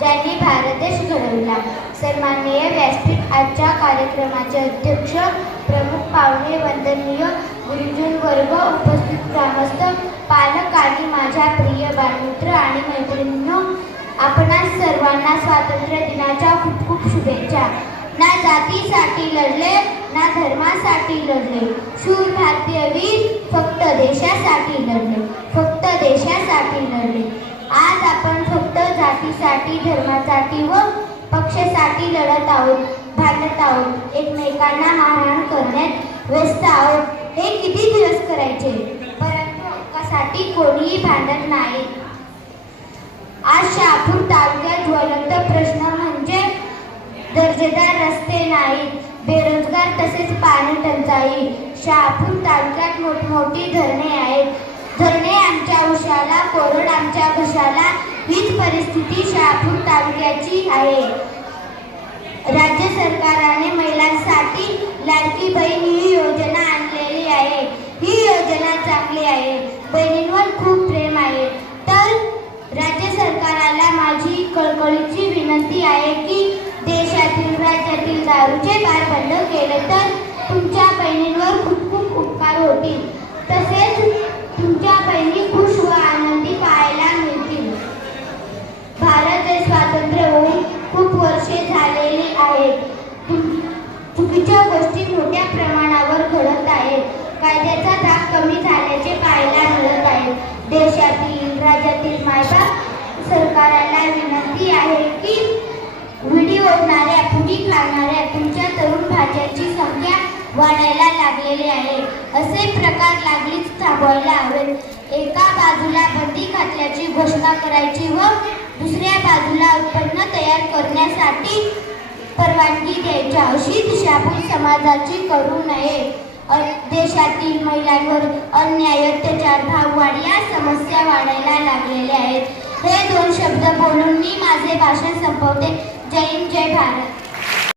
ज्यांनी भारत देश घडवला. सन्माननीय व्यासपीठ आजच्या कार्यक्रमाचे अध्यक्ष प्रमुख पाहुणे वंदनीय गुरुजन वर्ग उपस्थित ग्रामस्थ पालक आणि माझ्या प्रिय बालमित्र आणि मैत्रिणींनो आपणा सर्वांना स्वातंत्र्य दिनाच्या खूप खूप शुभेच्छा. ना जातीसाठी लढले ना धर्मासाठी लढले. शूर भारतीय वीर फक्त देशासाठी लढले. फक्त देशासाठी लढले. जातीसाठी धर्मासाठी व पक्षासाठी लढत आहोत भांडत आहोत. एकमेकांना मारहाण करण्यात व्यस्त आहोत. हे किती दिवस करायचे? परंतु हक्कासाठी कोणीही भांडत नाही. आज शहापूर तालुक्यात ज्वलंत प्रश्न म्हणजे दर्जेदार रस्ते नाहीत. बेरोजगार तसेच पाणी टंचाई. शहापूर तालुक्यात मोठमोठी धरणे आहेत. धरणे आमच्या उशाला कोरड आमच्या घशाला परिस्थिती शहापूर तालुक्याची आहे. राज्य सरकारने महिलांसाठी लाडकी बहीण ही योजना आणलेली आहे. ही योजना चांगली आहे. बहिणींवर खूप प्रेम आहे. तर राज्य सरकारला माझी कळकळीची विनंती आहे की देशातील राज्यातील दारूचे बार बंद केले तर खूप झालेली आहेत. चुकीच्या गोष्टी मोठ्या प्रमाणावर घडत आहेत. कायद्याचा धाक कमी झाल्याचे पाहायला मिळत आहे. देशातील राज्यातील मायबाप सरकाराला विनंती आहे की व्हिडिओ ओढणाऱ्या फुटी खाणाऱ्या तुमच्या तरुण भाज्यांची संख्या वाढायला लागलेली आहे. असे प्रकार लागलीच थांबवायला हवेत. एका बाजूला बंदी घातल्याची घोषणा करायची व दुसऱ्या बाजूला उत्पन्न परवानगी द्यायच्या अशी दिशाभूल समाजाची करू नये. देशातील महिलांवर अन्याय अत्याचार भाववाढ या समस्या वाढायला लागलेल्या आहेत. हे दोन शब्द बोलून मी माझे भाषण संपवते. जय हिंद जय भारत.